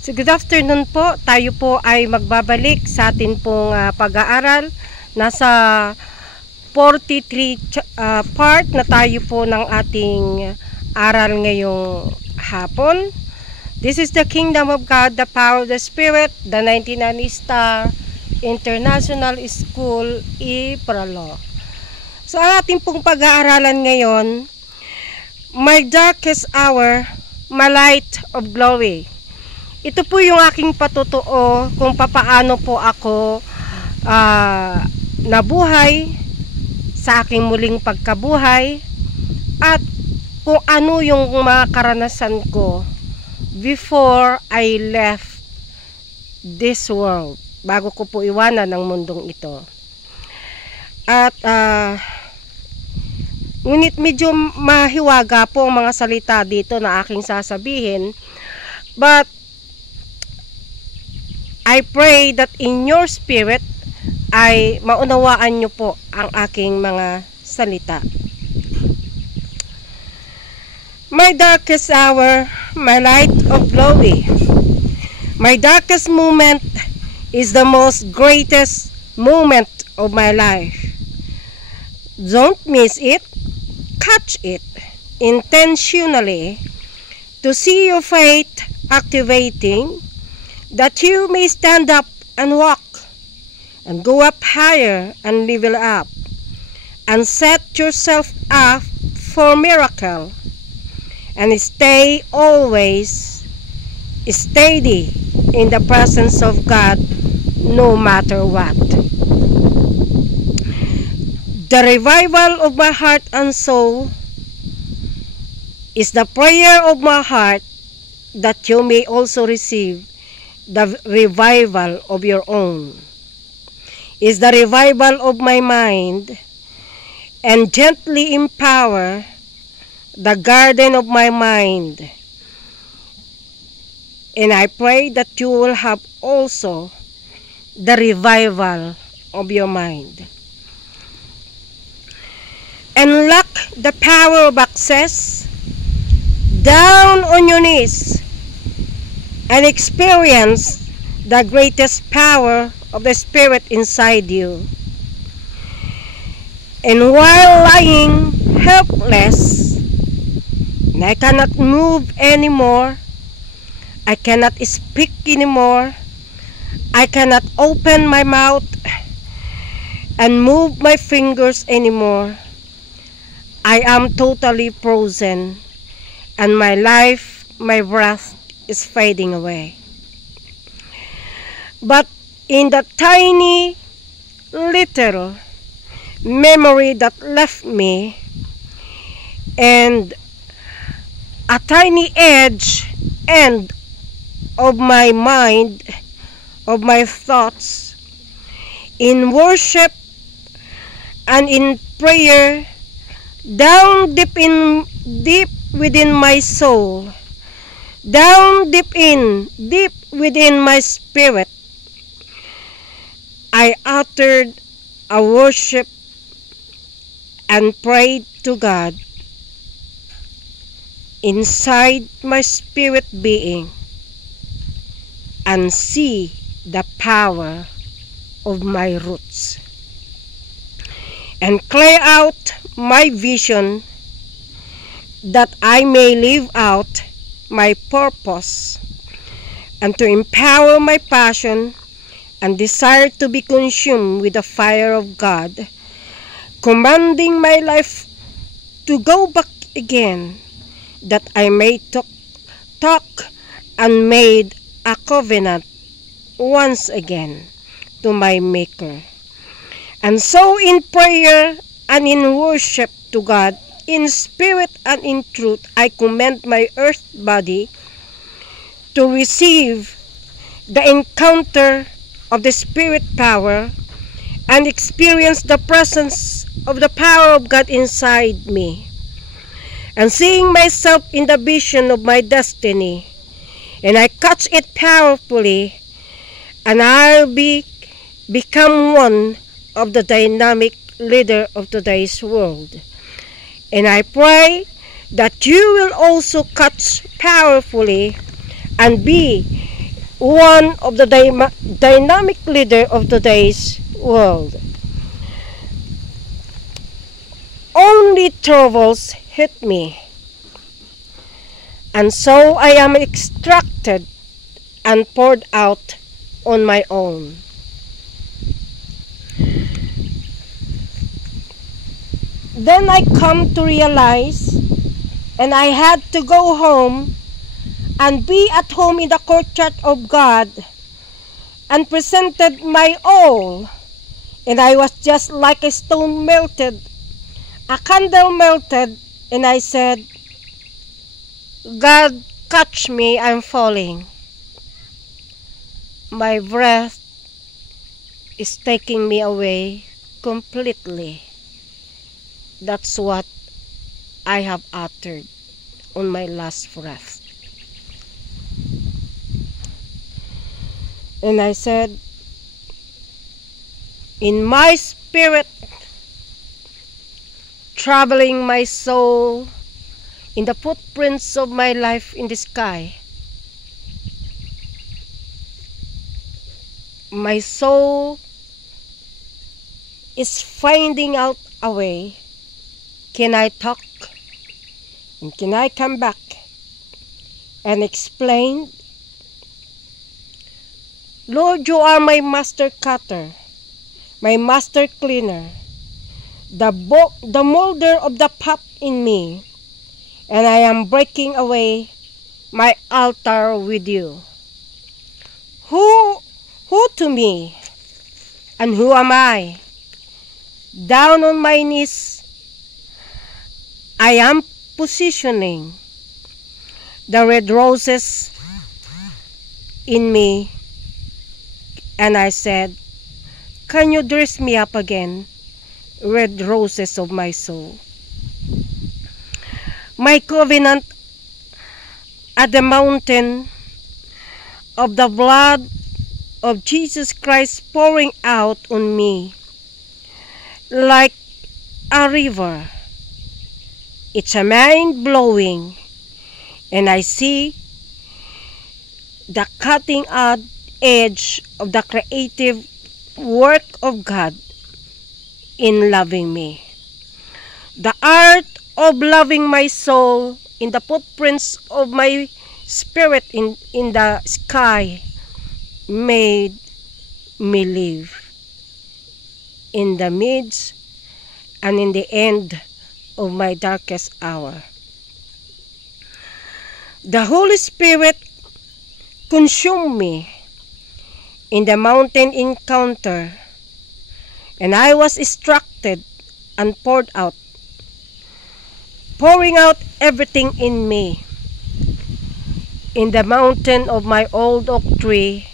So good afternoon po. Tayo po ay magbabalik sa atin pong pag-aaral. Nasa 43 part na tayo po ng ating aral ngayong hapon. This is the Kingdom of God, the Power of the Spirit, the 99 Star International School, Ipralo. So ang ating pong pag-aaralan ngayon, My Darkest Hour, My Light of Glory. Ito po yung aking patutuo kung papaano po ako nabuhay sa aking muling pagkabuhay at kung ano yung mga karanasan ko before I left this world, bago ko po iwanan ng mundong ito. At ngunit medyo mahiwaga po ang mga salita dito na aking sasabihin, but I pray that in your spirit ay maunawaan nyo po ang aking mga salita. My darkest hour, my light of glory. My darkest moment is the most greatest moment of my life. Don't miss it. Catch it intentionally to see your faith activating, that you may stand up and walk and go up higher and level up and set yourself up for miracle and stay always steady in the presence of God no matter what. The revival of my heart and soul is the prayer of my heart, that you may also receive the revival of your own. Is the revival of my mind, and gently empower the garden of my mind. And I pray that you will have also the revival of your mind. Unlock the power of access, down on your knees, and experience the greatest power of the Spirit inside you. And while lying helpless, and I cannot move anymore, I cannot speak anymore, I cannot open my mouth and move my fingers anymore, I am totally frozen, and my life, my breath is fading away. But in the tiny little memory that left me, and a tiny edge end of my mind, of my thoughts, in worship and in prayer, down deep within my soul, down deep within my spirit, I uttered a worship and prayed to God inside my spirit being, and see the power of my roots, and clear out my vision, that I may live out my purpose, and to empower my passion and desire to be consumed with the fire of God, commanding my life to go back again, that I may talk and made a covenant once again to my Maker. And so in prayer and in worship to God, in spirit and in truth, I commend my earth body to receive the encounter of the Spirit power and experience the presence of the power of God inside me, and seeing myself in the vision of my destiny, and I catch it powerfully, and I'll become one of the dynamic leader of today's world. And I pray that you will also catch powerfully and be one of the dynamic leader of today's world. Only troubles hit me, and so I am extracted and poured out on my own. Then I come to realize, and I had to go home and be at home in the courtyard of God, and presented my all, and I was just like a stone melted, a candle melted, and I said, God, catch me, I'm falling. My breath is taking me away completely. That's what I have uttered on my last breath. And I said, in my spirit, traveling my soul in the footprints of my life in the sky, my soul is finding out a way. Can I talk? And can I come back and explain? Lord, you are my master cutter, my master cleaner, the molder of the pot in me, and I am breaking away my altar with you. Who to me, and who am I? Down on my knees, I am positioning the red roses in me, and I said, can you dress me up again, red roses of my soul? My covenant at the mountain of the blood of Jesus Christ pouring out on me like a river. It's a mind-blowing, and I see the cutting edge of the creative work of God in loving me. The art of loving my soul in the footprints of my spirit in the sky made me live in the midst and in the end of my darkest hour. The Holy Spirit consumed me in the mountain encounter, and I was extracted and poured out, pouring out everything in me in the mountain of my old oak tree,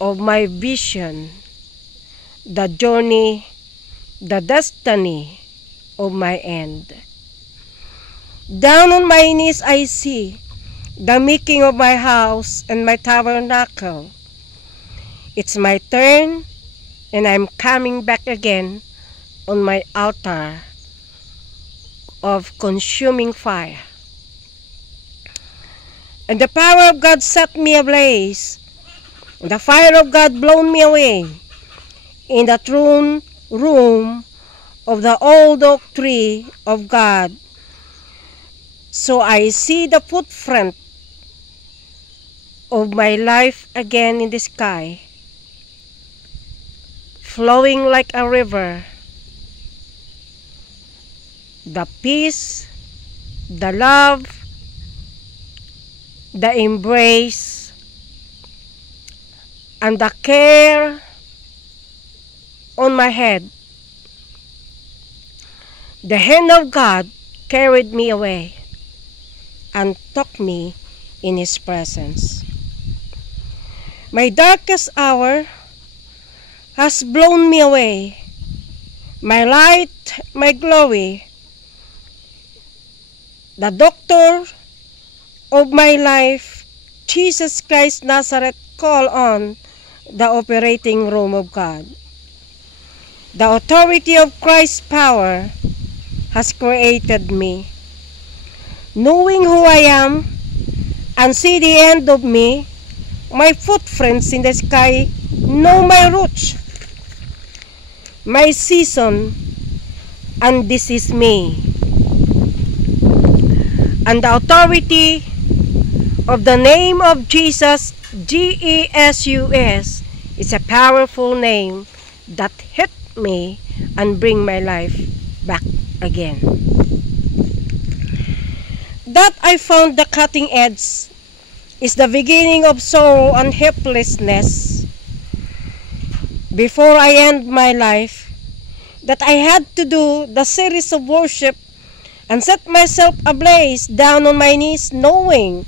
of my vision, the journey, the destiny of my end. Down on my knees I see the making of my house and my tabernacle. It's my turn, and I'm coming back again on my altar of consuming fire. And the power of God set me ablaze. The fire of God blown me away in the throne room of the old oak tree of God. So I see the footprint of my life again in the sky, flowing like a river. The peace, the love, the embrace, and the care on my head. The hand of God carried me away and took me in His presence. My darkest hour has blown me away. My light, my glory, the doctor of my life, Jesus Christ Nazareth, call on the operating room of God. The authority of Christ's power has created me. Knowing who I am and see the end of me, my footprints in the sky know my roots, my season, and this is me. And the authority of the name of Jesus, Jesus, is a powerful name that hit me and bring my life back again. That I found the cutting edge is the beginning of sorrow and helplessness. Before I end my life, that I had to do the series of worship and set myself ablaze down on my knees, knowing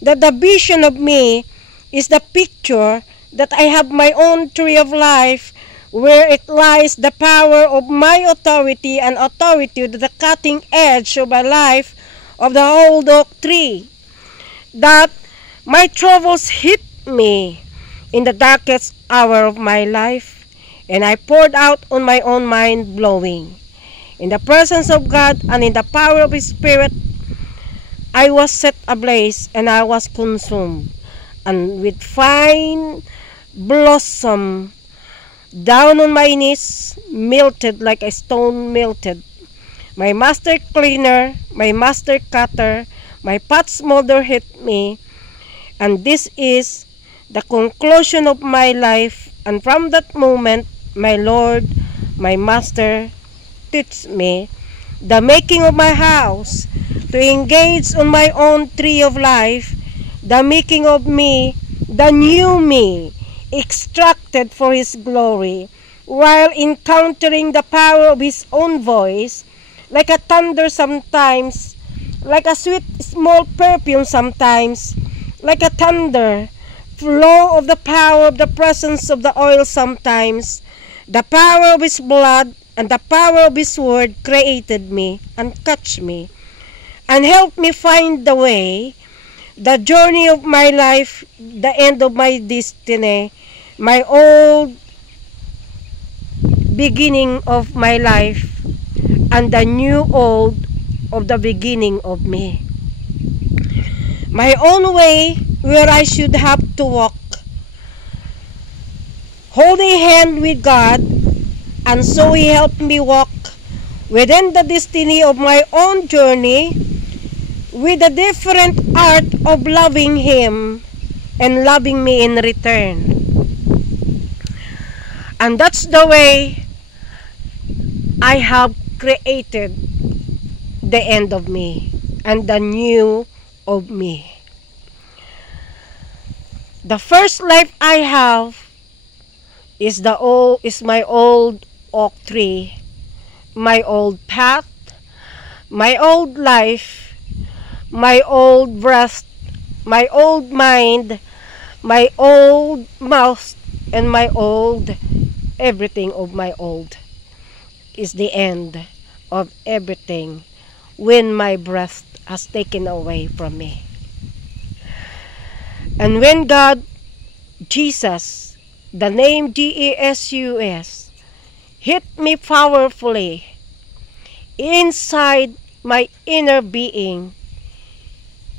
that the vision of me is the picture that I have my own tree of life, where it lies the power of my authority and authority to the cutting edge of my life of the old oak tree. That my troubles hit me in the darkest hour of my life, and I poured out on my own mind blowing. In the presence of God and in the power of His Spirit, I was set ablaze and I was consumed, and with fine blossom down on my knees, melted like a stone melted. My master cleaner, my master cutter, my pot smolder hit me, and this is the conclusion of my life. And from that moment, my Lord, my master, teach me the making of my house, to engage on my own tree of life, the making of me, the new me, extracted for His glory, while encountering the power of His own voice, like a thunder sometimes, like a sweet small perfume sometimes, like a thunder, flow of the power of the presence of the oil sometimes, the power of His blood and the power of His word created me and touched me, and helped me find the way, the journey of my life, the end of my destiny, my old beginning of my life, and the new old of the beginning of me. My own way where I should have to walk, holding hand with God, and so He helped me walk within the destiny of my own journey, with a different art of loving Him and loving me in return. And that's the way I have created the end of me and the new of me. The first life I have is my old oak tree, my old path, my old life, my old breath, my old mind, my old mouth, and my old everything of my old is the end of everything when my breath has taken away from me. And when God, Jesus, the name Jesus, hit me powerfully inside my inner being,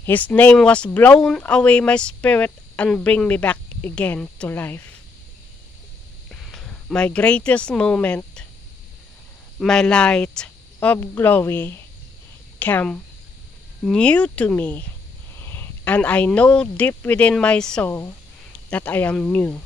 His name was blown away my spirit and bring me back again to life. My greatest moment, my light of glory came new to me, and I know deep within my soul that I am new.